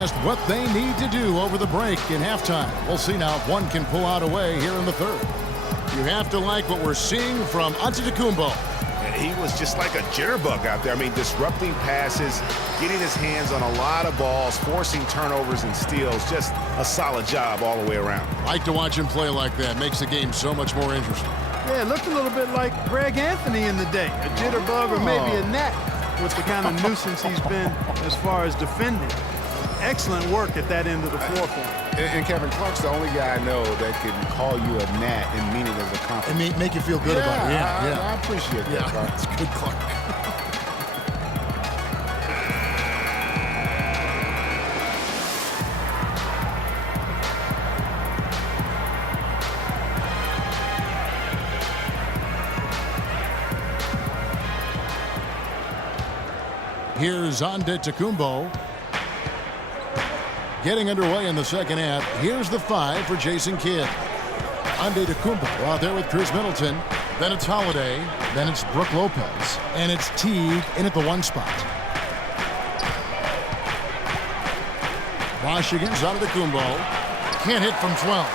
Just what they need to do over the break in halftime. We'll see now if one can pull out away here in the third. You have to like what we're seeing from Antetokounmpo. He was just like a jitterbug out there. I mean, disrupting passes, getting his hands on a lot of balls, forcing turnovers and steals. Just a solid job all the way around. Like to watch him play like that. Makes the game so much more interesting. Yeah, it looked a little bit like Greg Anthony in the day. A jitterbug or maybe a net with the kind of nuisance he's been as far as defending. Excellent work at that end of the floor for him. And Kevin, Clark's the only guy I know that can call you a gnat and mean it as a compliment. And make you feel good about it. I appreciate that, Clark. It's good, Clark. Here's Antetokounmpo. Getting underway in the second half. Here's the 5 for Jason Kidd. Antetokounmpo out there with Chris Middleton. Then it's Holiday. Then it's Brook Lopez. And it's Teague in at the 1 spot. Bosh against Antetokounmpo. Can't hit from 12.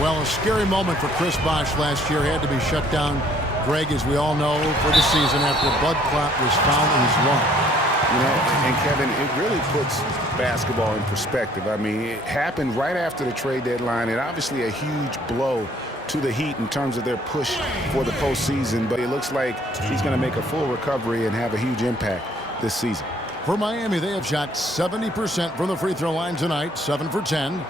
Well, a scary moment for Chris Bosh last year. Had to be shut down, Greg, as we all know, for the season after a blood clot was found in his lung. You know, and Kevin, it really puts basketball in perspective. I mean, it happened right after the trade deadline, and obviously a huge blow to the Heat in terms of their push for the postseason. But it looks like he's going to make a full recovery and have a huge impact this season. For Miami, they have shot 70% from the free throw line tonight, 7 for 10.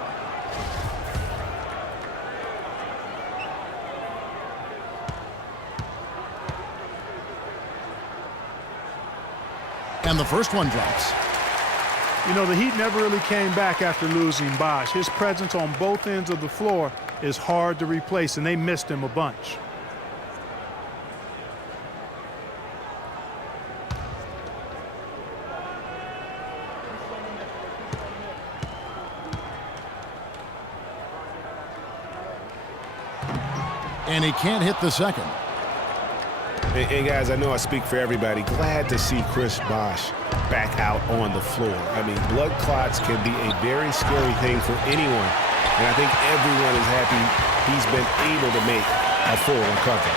And the first one drops. You know, the Heat never really came back after losing Bosh. His presence on both ends of the floor is hard to replace, and they missed him a bunch. And he can't hit the second. Hey, guys, I know I speak for everybody. Glad to see Chris Bosh back out on the floor. I mean, blood clots can be a very scary thing for anyone. And I think everyone is happy he's been able to make a full recovery.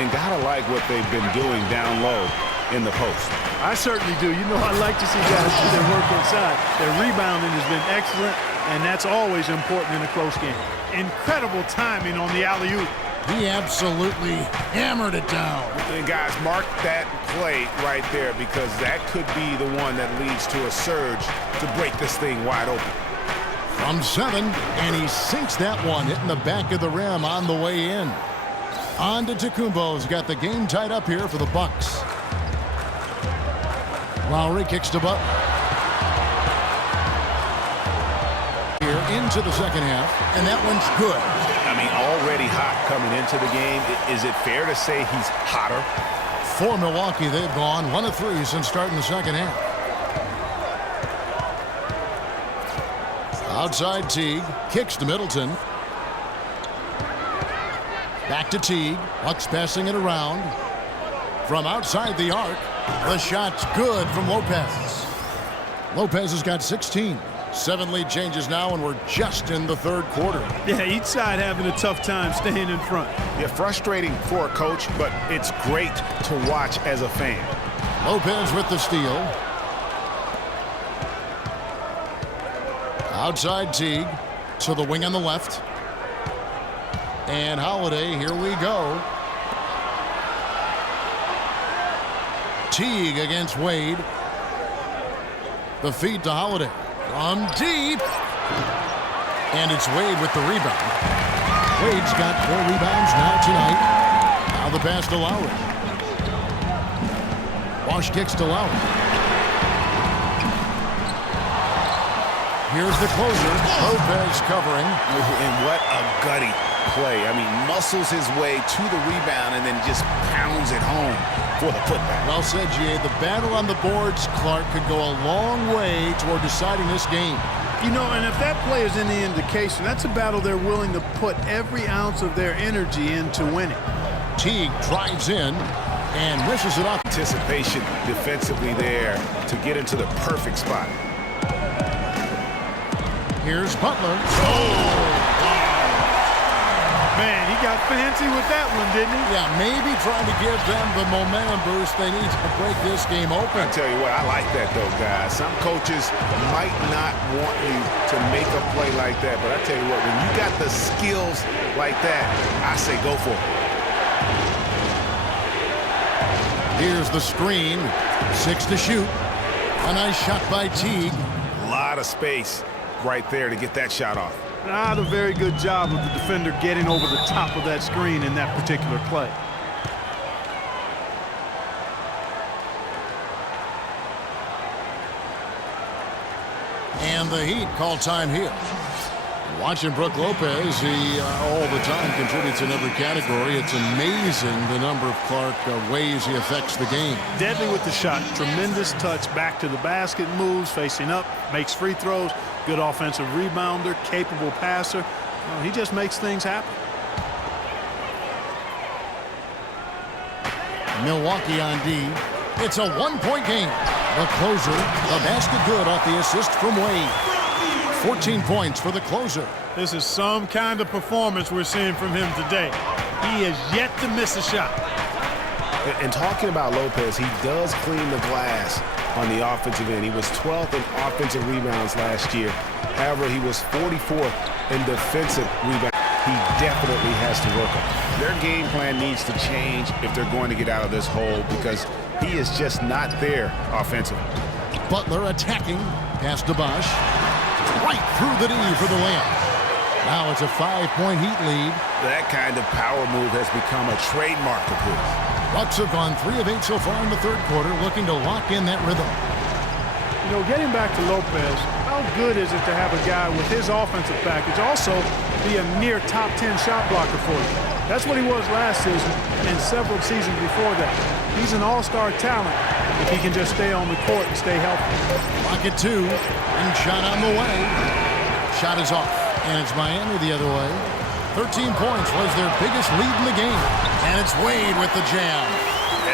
And gotta like what they've been doing down low in the post. I certainly do. You know, I like to see guys do their work inside. Their rebounding has been excellent, and that's always important in a close game. Incredible timing on the alley-oop. He absolutely hammered it down. And guys, mark that play right there, because that could be the one that leads to a surge to break this thing wide open. From 7, and he sinks that one, hitting the back of the rim on the way in. Antetokounmpo's got the game tied up here for the Bucks. Lowry kicks to Butler. Here into the second half, and that one's good. I mean, already hot coming into the game. Is it fair to say he's hotter? For Milwaukee, they've gone 1 of 3 since starting the second half. Outside Teague, kicks to Middleton. Back to Teague, Bucks passing it around. From outside the arc, the shot's good from Lopez. Lopez has got 16. 7 lead changes now, and we're just in the third quarter. Yeah, each side having a tough time staying in front. Yeah, frustrating for a coach, but it's great to watch as a fan. Lopez with the steal. Outside Teague to the wing on the left. And Holiday, here we go. Teague against Wade. The feed to Holiday. From deep. And it's Wade with the rebound. Wade's got 4 rebounds now tonight. Now the pass to Lowry. Bosh kicks to Lowry. Here's the closer. Lopez covering. And what a gutty play. I mean, muscles his way to the rebound and then just pounds it home for the putback. Well said, G.A. The battle on the boards, Clark, could go a long way toward deciding this game. You know, and if that play is any indication, that's a battle they're willing to put every ounce of their energy into winning. Teague drives in and wishes it off. Anticipation defensively there to get into the perfect spot. Here's Butler. Man, he got fancy with that one, didn't he? Yeah, maybe trying to give them the momentum boost they need to break this game open. I tell you what, I like that, though, guys. Some coaches might not want you to make a play like that, but I tell you what, when you got the skills like that, I say go for it. Here's the screen. 6 to shoot. A nice shot by Teague. A lot of space right there to get that shot off. Not a very good job of the defender getting over the top of that screen in that particular play. And the Heat call time here. Watching Brook Lopez, he all the time contributes in every category. It's amazing the number of Clark ways he affects the game. Deadly with the shot. Tremendous touch back to the basket, moves, facing up, makes free throws. Good offensive rebounder, capable passer. He just makes things happen. Milwaukee on D. It's a one-point game. The closer, the basket good off the assist from Wade. 14 points for the closer. This is some kind of performance we're seeing from him today. He has yet to miss a shot. And talking about Lopez, he does clean the glass on the offensive end. He was 12th in offensive rebounds last year. However, he was 44th in defensive rebounds. He definitely has to work on it. Their game plan needs to change if they're going to get out of this hole because he is just not there offensively. Butler attacking. Pass to Bosh. Right through the D for the layup. Now it's a 5-point Heat lead. That kind of power move has become a trademark of his. Bucks have gone 3 of 8 so far in the third quarter, looking to lock in that rhythm. You know, getting back to Lopez, how good is it to have a guy with his offensive package also be a near top 10 shot blocker for you? That's what he was last season and several seasons before that. He's an all-star talent if he can just stay on the court and stay healthy. Rocket 2, and shot on the way. Shot is off, and it's Miami the other way. 13 points was their biggest lead in the game, and it's Wade with the jam.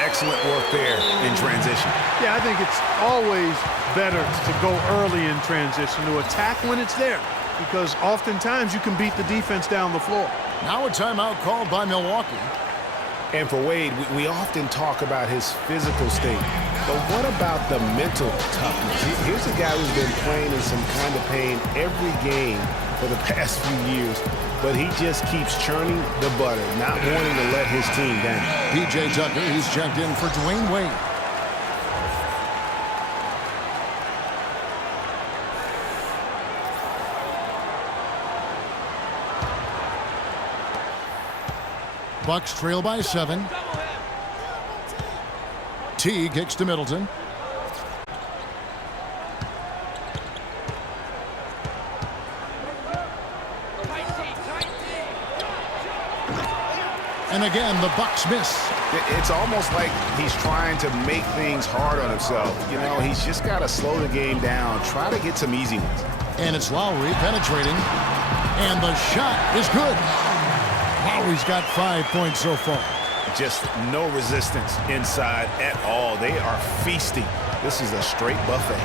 Excellent work there in transition. Yeah, I think it's always better to go early in transition, to attack when it's there, because oftentimes you can beat the defense down the floor. Now a timeout called by Milwaukee. And for Wade, we often talk about his physical state, but what about the mental toughness? Here's a guy who's been playing in some kind of pain every game for the past few years, but he just keeps churning the butter, not wanting to let his team down. P.J. Tucker, he's checked in for Dwayne Wade. Bucks trail by 7. Teague kicks to Middleton. And again, the Bucks miss. It's almost like he's trying to make things hard on himself. You know, he's just got to slow the game down, try to get some easy ones. And it's Lowry penetrating. And the shot is good. Lowry's got 5 points so far. Just no resistance inside at all. They are feasting. This is a straight buffet.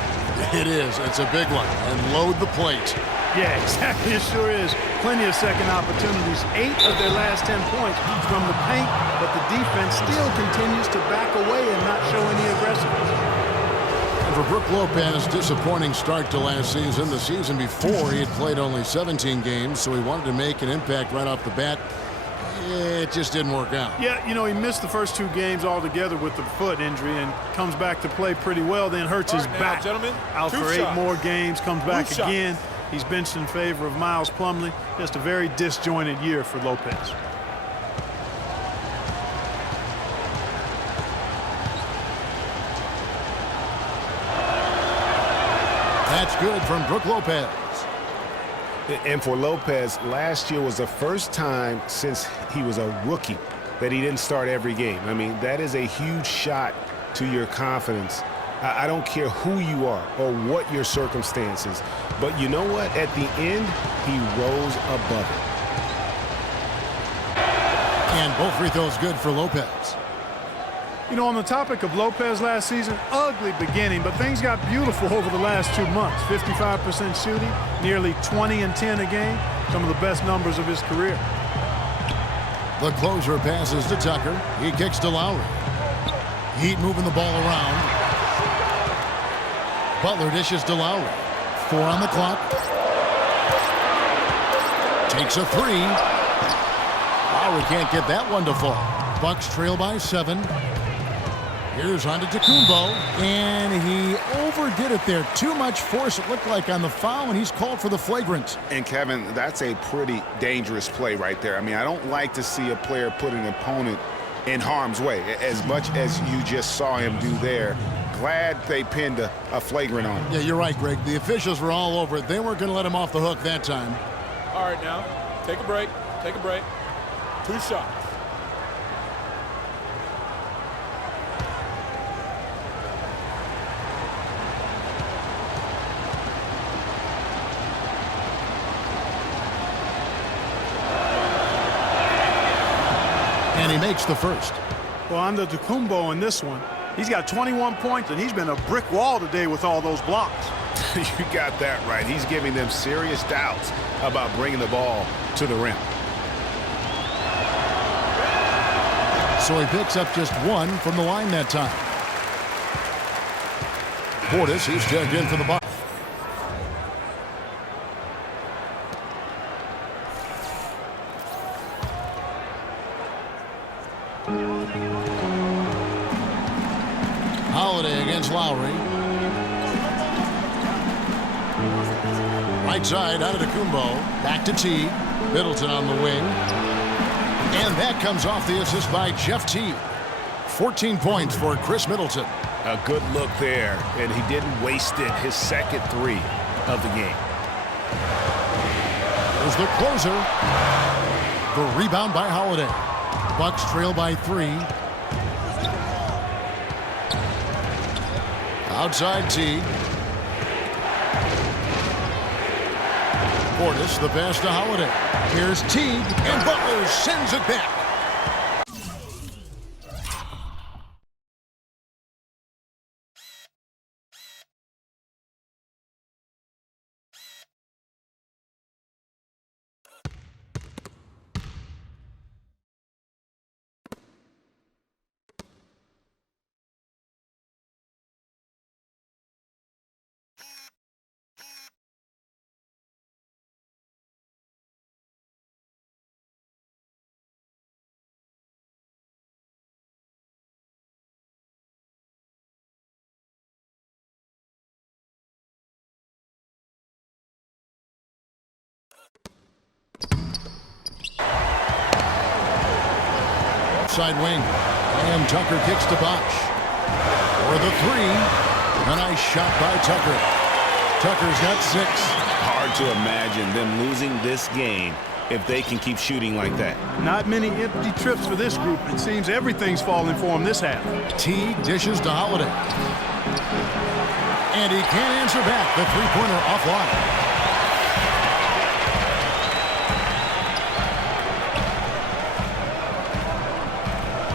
It is. It's a big one. And load the plate. Yeah, exactly. It sure is. Plenty of second opportunities. 8 of their last 10 points from the paint, but the defense still continues to back away and not show any aggressiveness. And for Brook Lopez, disappointing start to last season. The season before, he had played only 17 games, so he wanted to make an impact right off the bat. It just didn't work out. Yeah, you know, he missed the first 2 games altogether with the foot injury and comes back to play pretty well, then hurts his back. Gentlemen, out for 8 more games, comes back again. He's benched in favor of Miles Plumlee. Just a very disjointed year for Lopez. That's good from Brook Lopez. And for Lopez, last year was the first time since he was a rookie that he didn't start every game. I mean, that is a huge shot to your confidence. I don't care who you are or what your circumstances, but you know what? At the end, he rose above it. And both free throws good for Lopez. You know, on the topic of Lopez last season, ugly beginning, but things got beautiful over the last 2 months. 55% shooting, nearly 20 and 10 a game, some of the best numbers of his career. The closer passes to Tucker. He kicks to Lowry. Heat moving the ball around. Butler dishes to Lowry. 4 on the clock. Takes a 3. Lowry can't get that one to fall. Bucks trail by 7. Here's Antetokounmpo, and he overdid it there. Too much force, it looked like, on the foul, and he's called for the flagrant. And, Kevin, that's a pretty dangerous play right there. I mean, I don't like to see a player put an opponent in harm's way, as much as you just saw him do there. Glad they pinned a flagrant on him. Yeah, you're right, Greg. The officials were all over it. They weren't going to let him off the hook that time. All right, now, take a break. Take a break. 2 shots. And he makes the first. Well, Antetokounmpo in this one, he's got 21 points, and he's been a brick wall today with all those blocks. You got that right. He's giving them serious doubts about bringing the ball to the rim. So he picks up just 1 from the line that time. Portis, he's checked in for the Bucks. Holiday against Lowry. Right side, Antetokounmpo. Back to Teague. Middleton on the wing. And that comes off the assist by Jeff Teague. 14 points for Chris Middleton. A good look there, and he didn't waste it. His second 3 of the game. There's the closer. The rebound by Holiday. Bucks trail by 3. Outside Teague. Portis, the pass to Holiday. Here's Teague, and Butler sends it back. Side wing. And Tucker kicks to Bosh. For the 3. A nice shot by Tucker. Tucker's got 6. Hard to imagine them losing this game if they can keep shooting like that. Not many empty trips for this group. It seems everything's falling for him this half. Teague dishes to Holiday. And he can't answer back. The 3-pointer offline.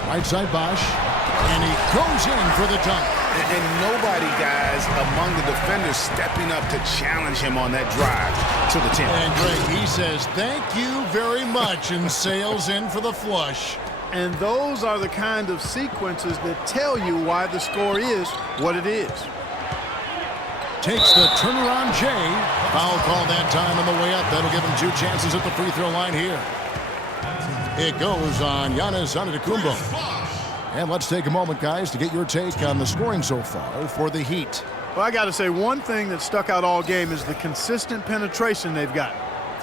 Right side Bosh, and he goes in for the dunk. And nobody, guys, among the defenders stepping up to challenge him on that drive to the 10. And Greg, he says, thank you very much, and sails in for the flush. And those are the kind of sequences that tell you why the score is what it is. Takes the turnaround J. Foul call that time on the way up. That'll give him 2 chances at the free throw line here. It goes on Giannis Antetokounmpo. And let's take a moment, guys, to get your take on the scoring so far for the Heat. Well, I got to say, one thing that stuck out all game is the consistent penetration they've got.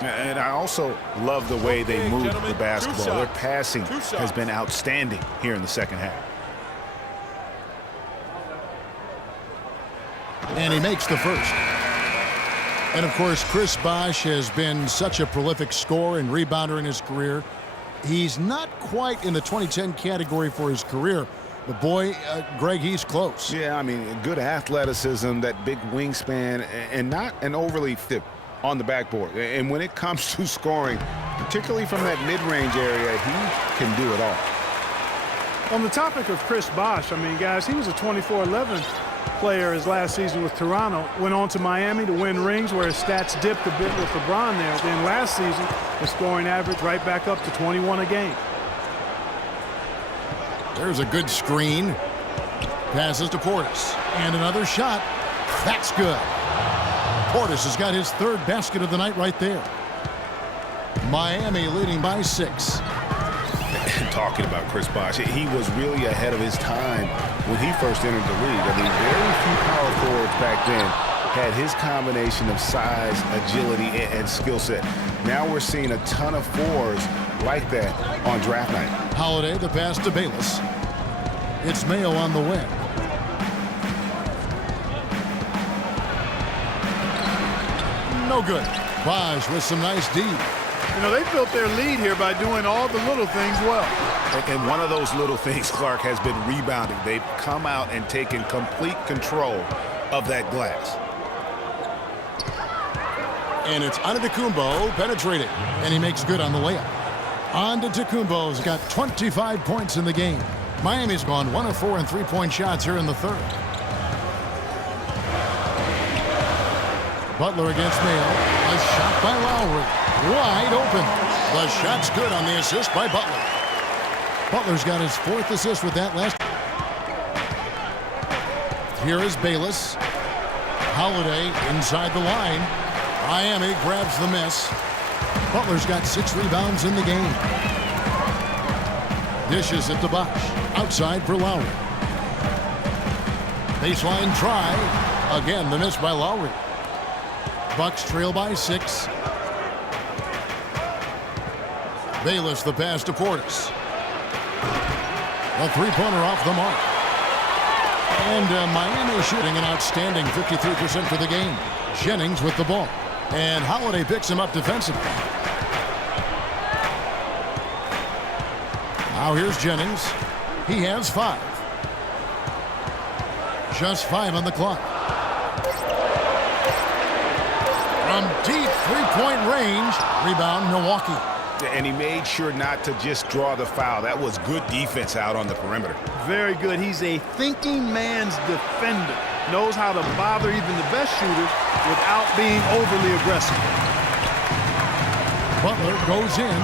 And I also love the way they move the basketball. Their passing has been outstanding here in the second half. And he makes the first. And, of course, Chris Bosh has been such a prolific scorer and rebounder in his career. He's not quite in the 2010 category for his career, but boy, Greg, he's close. Yeah, I mean, good athleticism, that big wingspan, and not an overly thick on the backboard. And when it comes to scoring, particularly from that mid-range area, he can do it all. On the topic of Chris Bosh, I mean, guys, he was a 24-11 player his last season with Toronto. Went on to Miami to win rings where his stats dipped a bit with LeBron there. Then last season, the scoring average right back up to 21 a game. There's a good screen. Passes to Portis. And another shot. That's good. Portis has got his third basket of the night right there. Miami leading by 6. Talking about Chris Bosh, he was really ahead of his time when he first entered the league. I mean, very few power forwards back then had his combination of size, agility, and skill set. Now we're seeing a ton of fours like that on draft night. Holiday, the pass to Bayless. It's Mayo on the wing. No good. Bosh with some nice D. You know, they built their lead here by doing all the little things well. And one of those little things, Clark, has been rebounding. They've come out and taken complete control of that glass. And it's Antetokounmpo penetrating. And he makes good on the layup. Antetokounmpo's got 25 points in the game. Miami's gone 1 of 4 in three-point shots here in the third. Butler against Mayo. A shot by Lowry. Wide open. The shot's good on the assist by Butler. Butler's got his 4th assist with that last. Here is Bayless. Holiday inside the line. Miami grabs the miss. Butler's got 6 rebounds in the game. Dishes it to Bosh. Outside for Lowry. Baseline try. Again, the miss by Lowry. Bucks trail by 6. Bayless the pass to Portis. A three-pointer off the mark. And Miami shooting an outstanding 53% for the game. Jennings with the ball. And Holiday picks him up defensively. Now here's Jennings. He has 5. Just 5 on the clock. From deep three-point range. Rebound, Milwaukee. And he made sure not to just draw the foul. That was good defense out on the perimeter. Very good. He's a thinking man's defender. Knows how to bother even the best shooters without being overly aggressive. Butler goes in.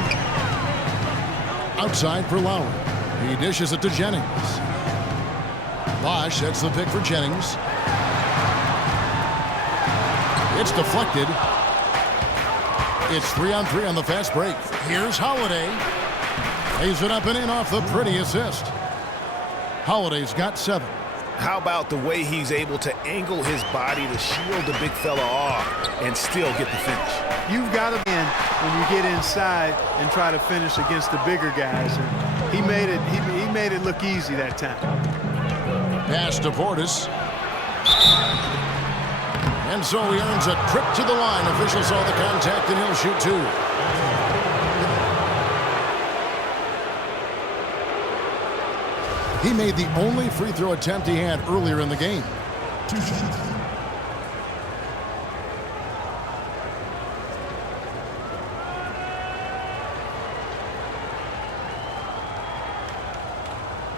Outside for Lowry. He dishes it to Jennings. Bosh sets the pick for Jennings. It's deflected. It's 3-on-3 on the fast break. Here's Holiday. Lays it up and in off the pretty assist. Holiday's got 7. How about the way he's able to angle his body to shield the big fella off and still get the finish? You've got to win when you get inside and try to finish against the bigger guys. And he made it look easy that time. Pass to Portis. And so he earns a trip to the line. Officials saw the contact, and he'll shoot 2. He made the only free throw attempt he had earlier in the game. 2 shots.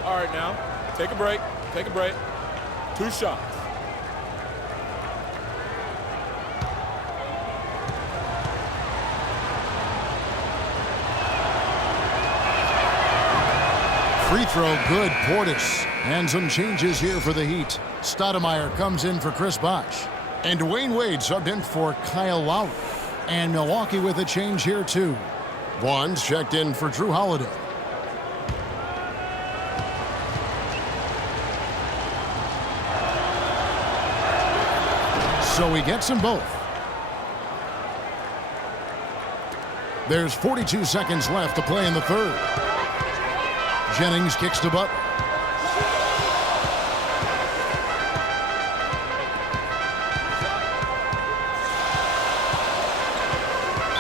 All right, now, take a break. Take a break. 2 shots. Free throw good, Portis. And some changes here for the Heat. Stoudemire comes in for Chris Bosh. And Dwayne Wade subbed in for Kyle Lowry. And Milwaukee with a change here too. One's checked in for Drew Holiday. So he gets them both. There's 42 seconds left to play in the third. Jennings kicks to Butler.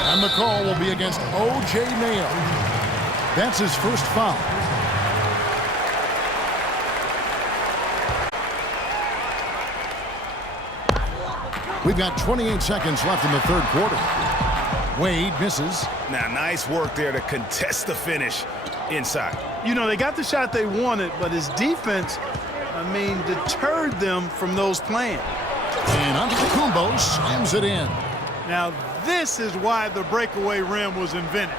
And the call will be against O.J. Mayo. That's his first foul. We've got 28 seconds left in the third quarter. Wade misses. Now, nice work there to contest the finish inside. You know, they got the shot they wanted, but his defense, I mean, deterred them from those plans. And Antetokounmpo slams it in. Now, this is why the breakaway rim was invented,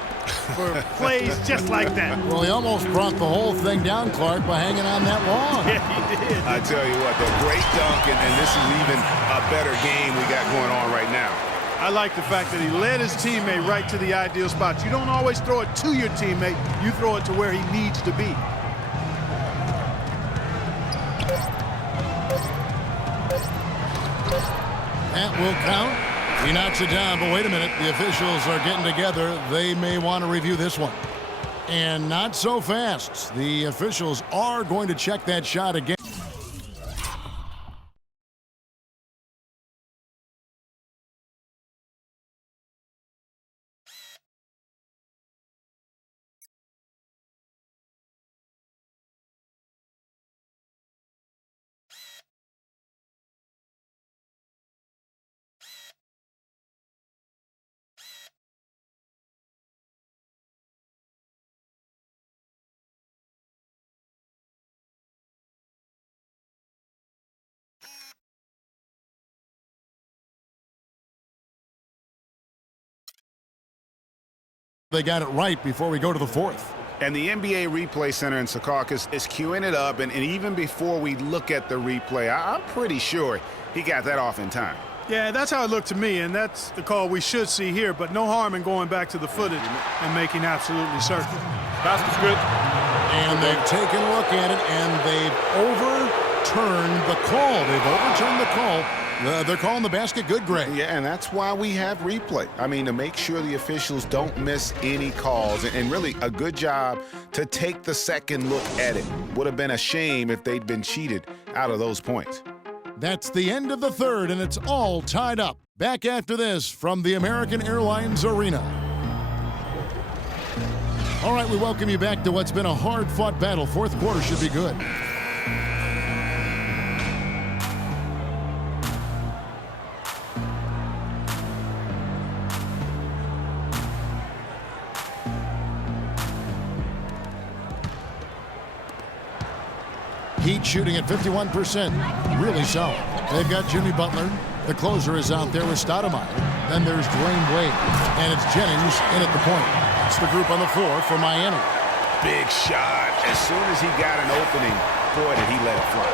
for plays just like that. Well, he almost brought the whole thing down, Clark, by hanging on that wall. Yeah, he did. I tell you what, the great dunk, and this is even a better game we got going on right now. I like the fact that he led his teammate right to the ideal spot. You don't always throw it to your teammate. You throw it to where he needs to be. That will count. He knocks it down, but wait a minute. The officials are getting together. They may want to review this one. And not so fast. The officials are going to check that shot again. They got it right before we go to the fourth. And the NBA Replay Center in Secaucus is queuing it up, and even before we look at the replay, I'm pretty sure he got that off in time. Yeah, that's how it looked to me, and that's the call we should see here, but no harm in going back to the footage and making absolutely certain. Basket's good. And they've taken a look at it, and they've overturned the call. They've overturned the call. They're calling the basket good, Greg. Yeah, and that's why we have replay. I mean, to make sure the officials don't miss any calls, and really a good job to take the second look at it. Would have been a shame if they'd been cheated out of those points. That's the end of the third, and it's all tied up. Back after this from the American Airlines Arena. All right, we welcome you back to what's been a hard-fought battle. Fourth quarter should be good. Heat shooting at 51%. Really solid. They've got Jimmy Butler. The closer is out there with Stoudemire. Then there's Dwayne Wade. And it's Jennings in at the point. It's the group on the floor for Miami. Big shot. As soon as he got an opening, boy, did he let it fly.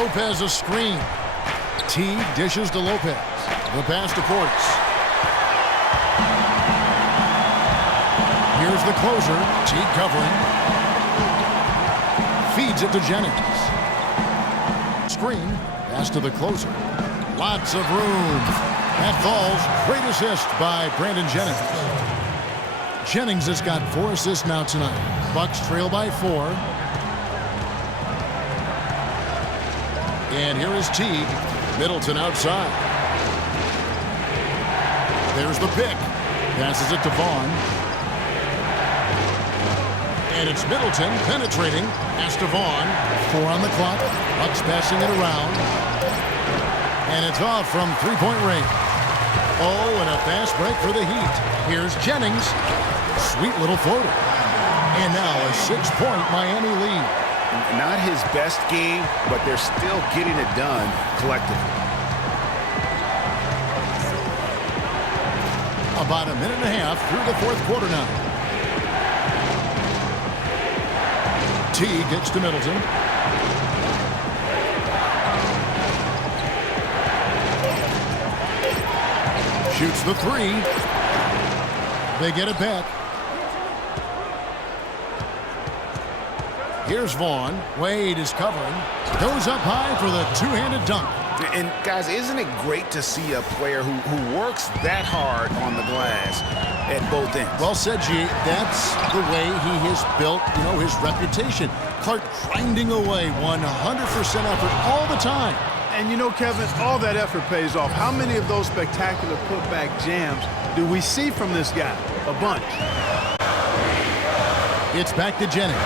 Lopez a screen. T dishes to Lopez. The pass to Portis. Here's the closer. T covering. Feeds it to Jennings. Screen. Pass to the closer. Lots of room. That falls. Great assist by Brandon Jennings. Jennings has got 4 assists now tonight. Bucks trail by 4. And here is Teague. Middleton outside. There's the pick. Passes it to Vaughn. And it's Middleton penetrating. Pass to Vaughn. 4 on the clock. Bucks passing it around. And it's off from three-point range. Oh, and a fast break for the Heat. Here's Jennings. Sweet little floater. And now a 6-point Miami lead. Not his best game, but they're still getting it done collectively. About a minute and a half through the fourth quarter now. T gets to Middleton. Shoots the 3. They get it back. Here's Vaughn. Wade is covering. Goes up high for the two-handed dunk. And, guys, isn't it great to see a player who works that hard on the glass at both ends? Well said, G. That's the way he has built, his reputation. Clark grinding away 100% effort all the time. And Kevin, all that effort pays off. How many of those spectacular putback jams do we see from this guy? A bunch. It's back to Jennings.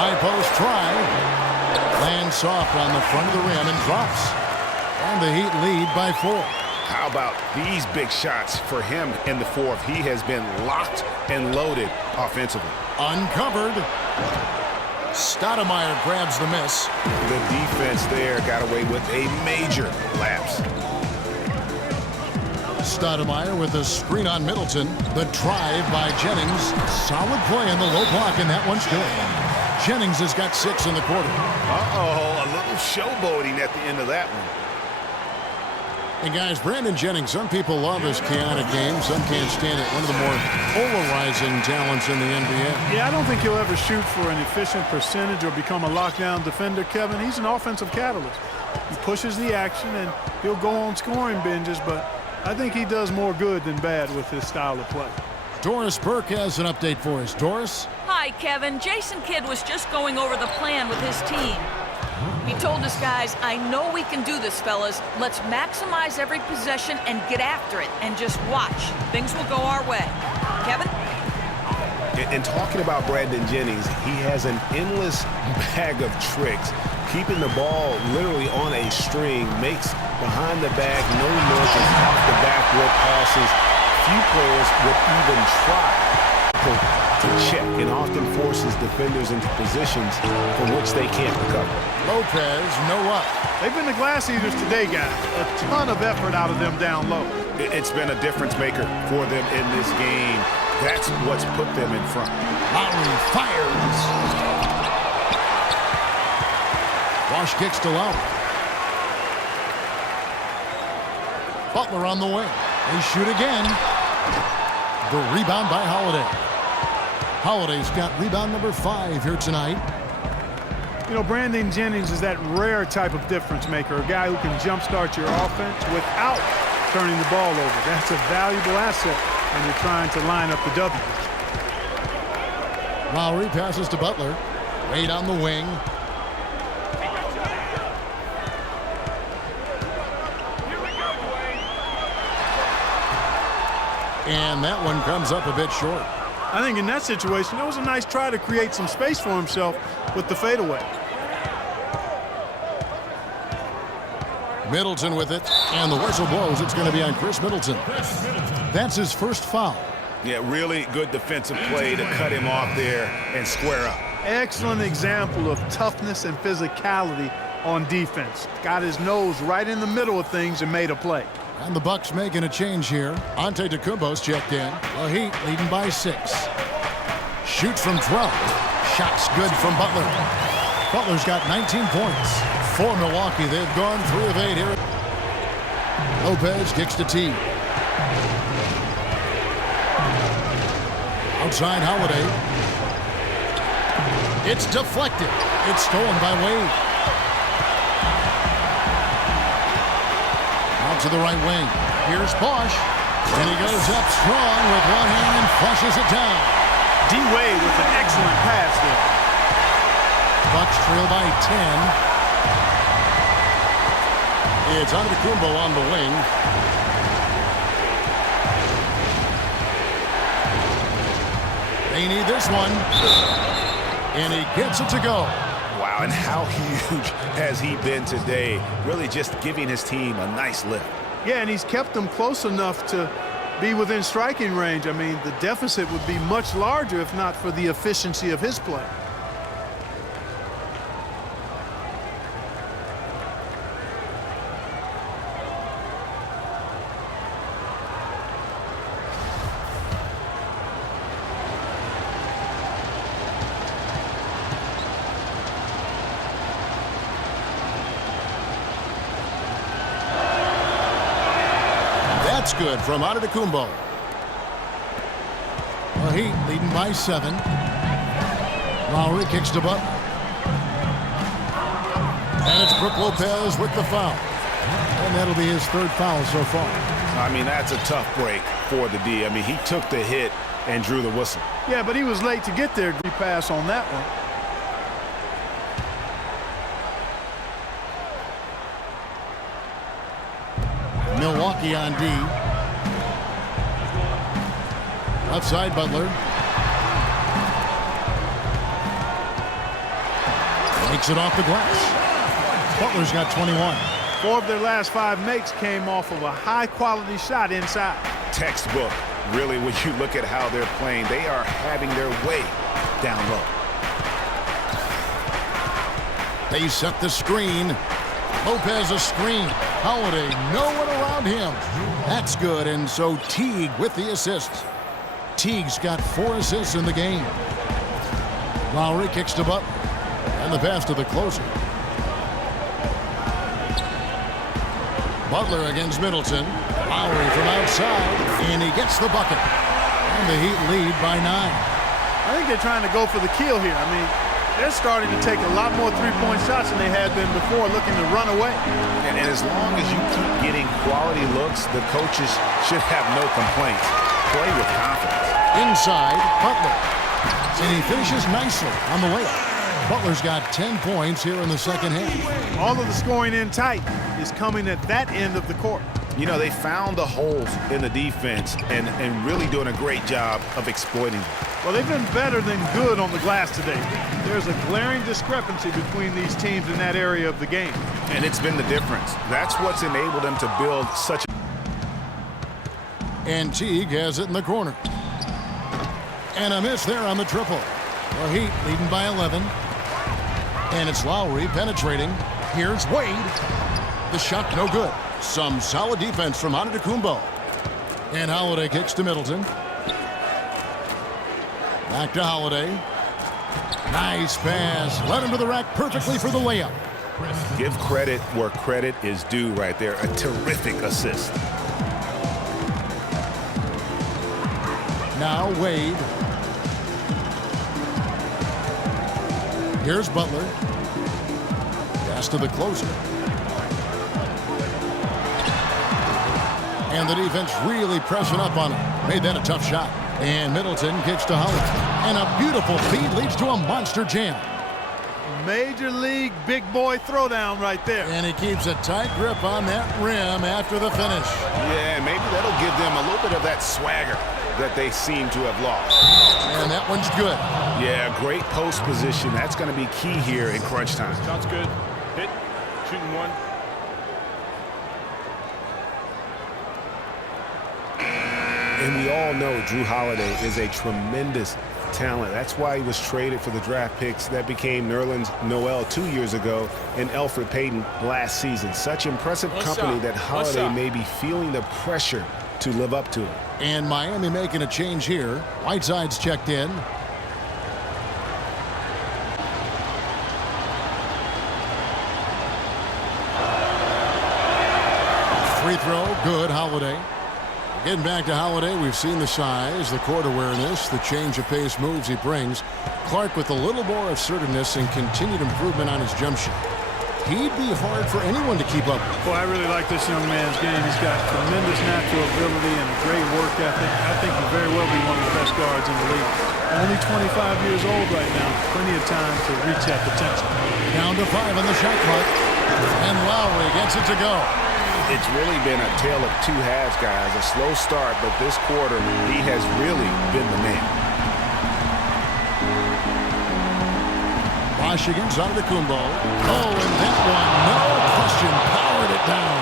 High post try. Lands soft on the front of the rim and drops. And the Heat lead by 4. How about these big shots for him in the fourth? He has been locked and loaded offensively. Uncovered. Stoudemire grabs the miss. The defense there got away with a major lapse. Stoudemire with a screen on Middleton. The drive by Jennings. Solid play in the low block, and that one's good. Jennings has got 6 in the quarter. Uh-oh, a little showboating at the end of that one. And guys, Brandon Jennings, some people love his chaotic game. Some can't stand it. One of the more polarizing talents in the NBA. Yeah, I don't think he'll ever shoot for an efficient percentage or become a lockdown defender, Kevin. He's an offensive catalyst. He pushes the action, and he'll go on scoring binges, but I think he does more good than bad with his style of play. Doris Burke has an update for us. Doris? Hi, Kevin. Jason Kidd was just going over the plan with his team. He told us, guys, I know we can do this, fellas. Let's maximize every possession and get after it and just watch. Things will go our way. Kevin? And talking about Brandon Jennings, he has an endless bag of tricks. Keeping the ball literally on a string, makes behind the back, no misses, off the backboard passes. Few players would even try to check, and often forces defenders into positions from which they can't recover. Lopez, no up. They've been the glass eaters today, guys. A ton of effort out of them down low. It's been a difference maker for them in this game. That's what's put them in front. Lowry fires. Bosh kicks to Lowry. Butler on the wing. They shoot again. The rebound by Holiday. Holiday's got rebound number 5 here tonight. You know, Brandon Jennings is that rare type of difference maker, a guy who can jumpstart your offense without turning the ball over. That's a valuable asset when you're trying to line up the W. Lowry passes to Butler. Wade on the wing. And that one comes up a bit short. I think in that situation, it was a nice try to create some space for himself with the fadeaway. Middleton with it, and the whistle blows. It's going to be on Chris Middleton. That's his first foul. Yeah, really good defensive play to cut him off there and square up. Excellent example of toughness and physicality on defense. Got his nose right in the middle of things and made a play. And the Bucks making a change here. Antetokounmpo's checked in. The Heat leading by 6. Shoots from 12. Shots good from Butler. Butler's got 19 points. For Milwaukee, they've gone 3 of 8 here. Lopez kicks to T. Outside Holiday. It's deflected. It's stolen by Wade. Out to the right wing. Here's Bosh. And he goes up strong with one hand and flushes it down. D-Wade with an excellent pass there. Bucks trail by 10. It's Antetokounmpo on the wing. They need this one. And he gets it to go. Wow, and how huge has he been today? Really just giving his team a nice lift. Yeah, and he's kept them close enough to be within striking range. I mean, the deficit would be much larger if not for the efficiency of his play. That's good from Antetokounmpo. The Heat leading by 7. Lowry kicks to Butler. And it's Brook Lopez with the foul. And that'll be his 3rd foul so far. I mean, that's a tough break for the D. I mean, he took the hit and drew the whistle. Yeah, but he was late to get there. He passed on that one. Milwaukee on D. Left side, Butler. He Takes it off the glass. Butler's got 21. 4 of their last 5 makes came off of a high-quality shot inside. Textbook. Really, when you look at how they're playing, they are having their way down low. They set the screen. Lopez a screen. Holiday, no one around him. That's good, and so Teague with the assist. Teague's got 4 assists in the game. Lowry kicks to Butler, and the pass to the closer. Butler against Middleton. Lowry from outside, and he gets the bucket. And the Heat lead by 9. I think they're trying to go for the kill here. I mean, they're starting to take a lot more three-point shots than they had been before, looking to run away. And as long as you keep getting quality looks, the coaches should have no complaints. Play with confidence. Inside, Butler. And he finishes nicely on the layup. Butler's got 10 points here in the second half. All of the scoring in tight is coming at that end of the court. You know, they found the holes in the defense and really doing a great job of exploiting them. Well, they've been better than good on the glass today. There's a glaring discrepancy between these teams in that area of the game. And it's been the difference. That's what's enabled them to build such a... And Teague has it in the corner. And a miss there on the triple. The Heat leading by 11. And it's Lowry penetrating. Here's Wade. The shot no good. Some solid defense from Antetokounmpo. And Holiday kicks to Middleton. Back to Holiday. Nice pass. Led him to the rack perfectly for the layup. Give credit where credit is due right there. A terrific assist. Now Wade. Here's Butler. Pass to the closer. And the defense really pressing up on him. Made that a tough shot. And Middleton kicks to Holiday. And a beautiful feed leads to a monster jam. Major league big boy throwdown right there. And he keeps a tight grip on that rim after the finish. Yeah, maybe that'll give them a little bit of that swagger that they seem to have lost. And that one's good. Yeah, great post position. That's going to be key here in crunch time. Shot's good. Hit. Shooting one. And we all know Drew Holiday is a tremendous talent. That's why he was traded for the draft picks that became Nerlens Noel 2 years ago and Elfrid Payton last season. Such impressive company that Holiday may be feeling the pressure to live up to it. And Miami making a change here. Whiteside's checked in. Free throw, good, Holiday. Getting back to Holiday, we've seen the size, the court awareness, the change of pace moves he brings. Clark with a little more assertiveness and continued improvement on his jump shot. He'd be hard for anyone to keep up with. Boy, I really like this young man's game. He's got tremendous natural ability and a great work ethic. I think he'll very well be one of the best guards in the league. Only 25 years old right now. Plenty of time to reach that potential. Down to 5 on the shot clock. And Lowry gets it to go. It's really been a tale of two halves, guys. A slow start, but this quarter, he has really been the man. Bosh against Antetokounmpo. Oh, and that one, no question, powered it down.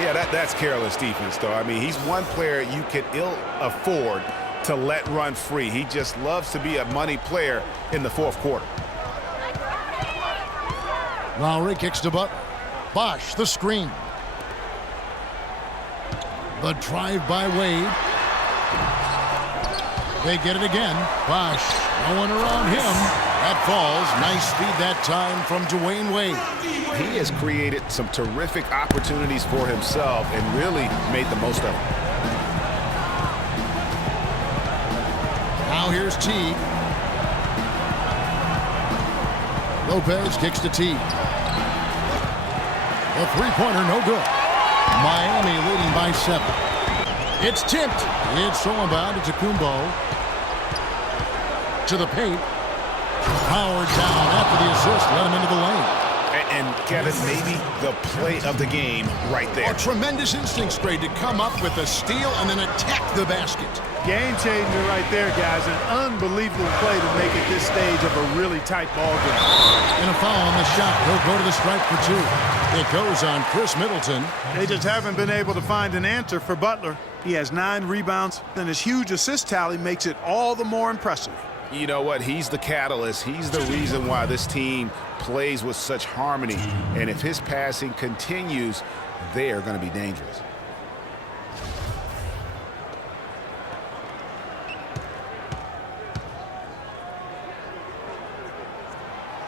Yeah, that's careless defense, though. I mean, he's one player you can ill afford to let run free. He just loves to be a money player in the fourth quarter. Lowry kicks to Butler. Bosh, the screen. The drive by Wade. They get it again. Bosh, no one around him. That falls. Nice feed that time from Dwayne Wade. He has created some terrific opportunities for himself and really made the most of them. Now here's Teague. Lopez kicks to Teague. The three-pointer, no good. Miami leading by 7. It's tipped. It's thrown by Antetokounmpo. To the paint. Powered down after the assist. Let him into the lane. And Kevin, maybe the play of the game right there. A tremendous instincts grade to come up with a steal and then attack the basket. Game changer right there, guys. An unbelievable play to make it this stage of a really tight ball game. And a foul on the shot. He'll go to the stripe for 2. It goes on Chris Middleton. They just haven't been able to find an answer for Butler. He has 9 rebounds, and his huge assist tally makes it all the more impressive. You know what? He's the catalyst. He's the reason why this team plays with such harmony. And if his passing continues, they are going to be dangerous.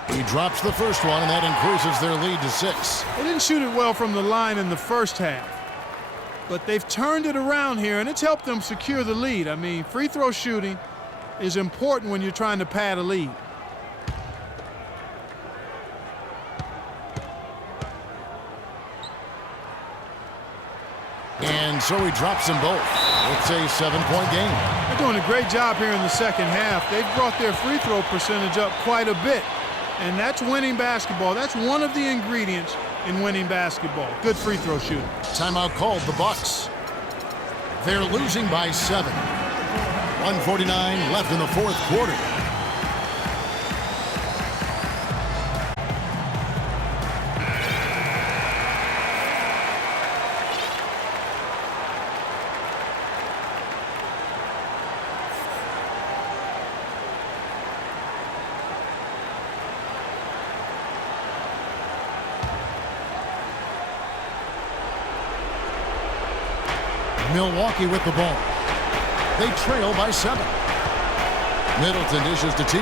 He drops the first one, and that increases their lead to 6. They didn't shoot it well from the line in the first half, but they've turned it around here, and it's helped them secure the lead. I mean, free throw shooting is important when you're trying to pad a lead. And so he drops them both. It's a 7-point game. They're doing a great job here in the second half. They've brought their free throw percentage up quite a bit, and that's winning basketball. That's one of the ingredients in winning basketball. Good free throw shooting. Timeout called the Bucks. They're losing by 7. 1:49 left in the fourth quarter. Milwaukee with the ball. They trail by 7. Middleton dishes to T.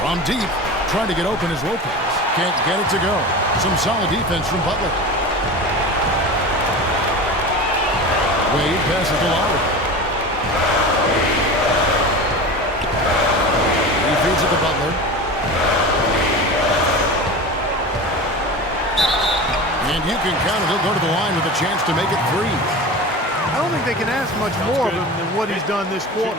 From deep, trying to get open is Lopez. Can't get it to go. Some solid defense from Butler. Wade passes to Lowry. He feeds it to Butler. And you can count it. He'll go to the line with a chance to make it 3. I don't think they can ask much more of him than what he's done this quarter.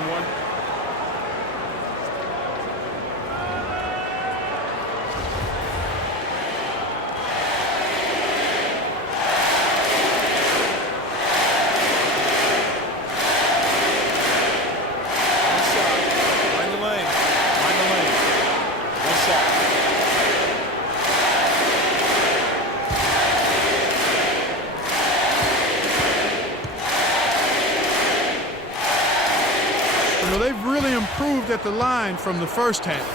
They've really improved at the line from the first half.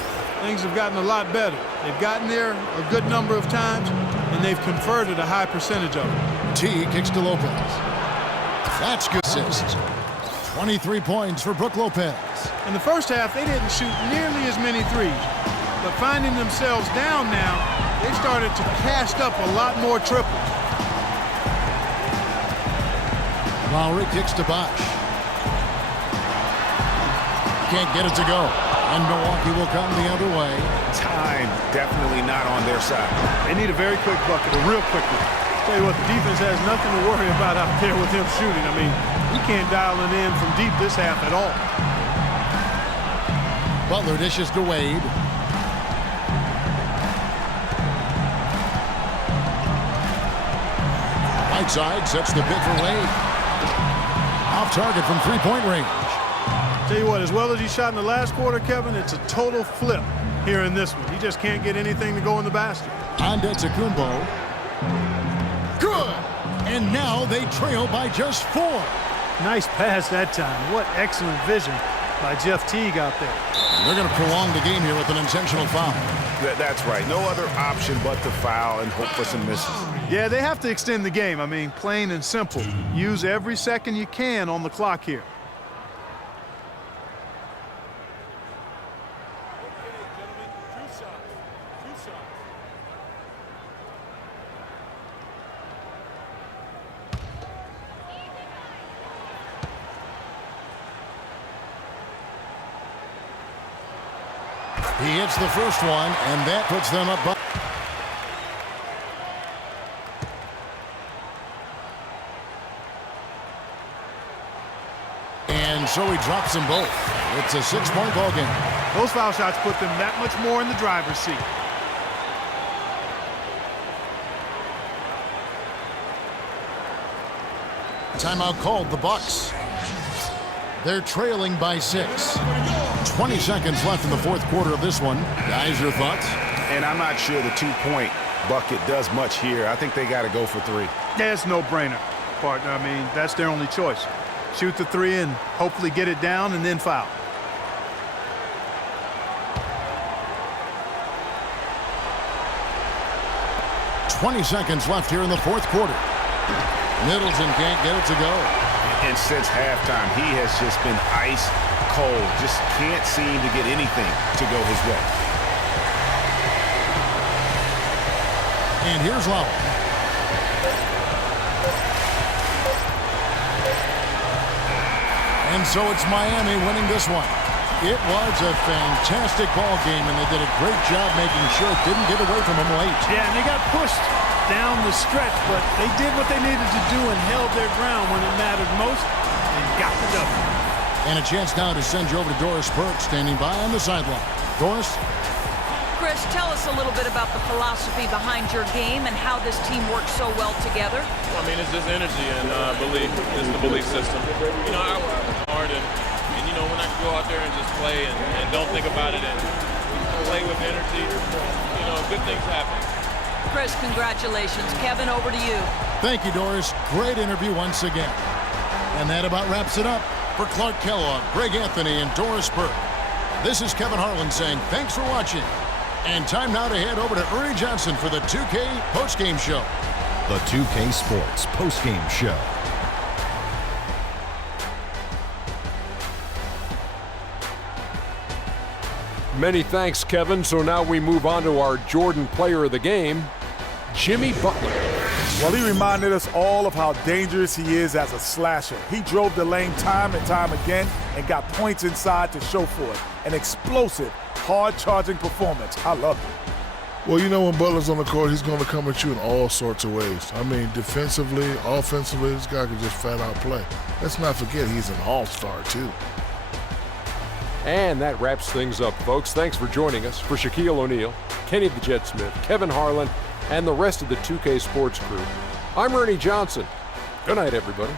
Things have gotten a lot better. They've gotten there a good number of times, and they've converted a high percentage of it. T kicks to Lopez. That's good assist. 23 points for Brook Lopez. In the first half, they didn't shoot nearly as many threes, but finding themselves down now, they've started to cast up a lot more triples. Lowry kicks to Bosh. Can't get it to go. And Milwaukee will come the other way. Time definitely not on their side. They need a very quick bucket, a real quick one. Tell you what, the defense has nothing to worry about out there with him shooting. I mean, he can't dial it in from deep this half at all. Butler dishes to Wade. Right side sets the pick for Wade. Off target from three-point range. Tell you what, as well as he shot in the last quarter, Kevin, it's a total flip here in this one. He just can't get anything to go in the basket. Antetokounmpo. Good! And now they trail by just 4. Nice pass that time. What excellent vision by Jeff Teague out there. They're going to prolong the game here with an intentional foul. That's right. No other option but to foul and hope for some misses. Yeah, they have to extend the game. I mean, plain and simple. Use every second you can on the clock here. He hits the first one, and that puts them up by. And so he drops them both. It's a 6-point ball game. Those foul shots put them that much more in the driver's seat. Timeout called the Bucks. They're trailing by 6. 20 seconds left in the fourth quarter of this one. Guys, your thoughts? And I'm not sure the two-point bucket does much here. I think they got to go for 3. That's no-brainer, partner. I mean, that's their only choice. Shoot the 3 and hopefully get it down and then foul. "20 seconds left here in the fourth quarter. Middleton can't get it to go. And since halftime, he has just been ice cold. Just can't seem to get anything to go his way. And here's Lowell. And so it's Miami winning this one. It was a fantastic ball game, and they did a great job making sure it didn't get away from them late. Yeah, and they got pushed down the stretch, but they did what they needed to do and held their ground when it mattered most and got the W. And a chance now to send you over to Doris Burke, standing by on the sideline. Doris? Chris, tell us a little bit about the philosophy behind your game and how this team works so well together. I mean, it's just energy and belief. It's the belief system. You know, I work hard, and you know, when I can go out there and just play and don't think about it and play with energy, you know, good things happen. Chris, congratulations. Kevin, over to you. Thank you, Doris. Great interview once again. And that about wraps it up. For Clark Kellogg, Greg Anthony, and Doris Burke, this is Kevin Harlan saying thanks for watching. And time now to head over to Ernie Johnson for the 2K postgame show. The 2K Sports postgame show. Many thanks, Kevin. So now we move on to our Jordan player of the game, Jimmy Butler. Well, he reminded us all of how dangerous he is as a slasher. He drove the lane time and time again and got points inside to show for it. An explosive, hard-charging performance. I love it. Well, you know, when Butler's on the court, he's going to come at you in all sorts of ways. I mean, defensively, offensively, this guy can just flat out play. Let's not forget he's an all-star, too. And that wraps things up, folks. Thanks for joining us. For Shaquille O'Neal, Kenny the Jet Smith, Kevin Harlan, and the rest of the 2K Sports crew, I'm Ernie Johnson. Good night, everybody.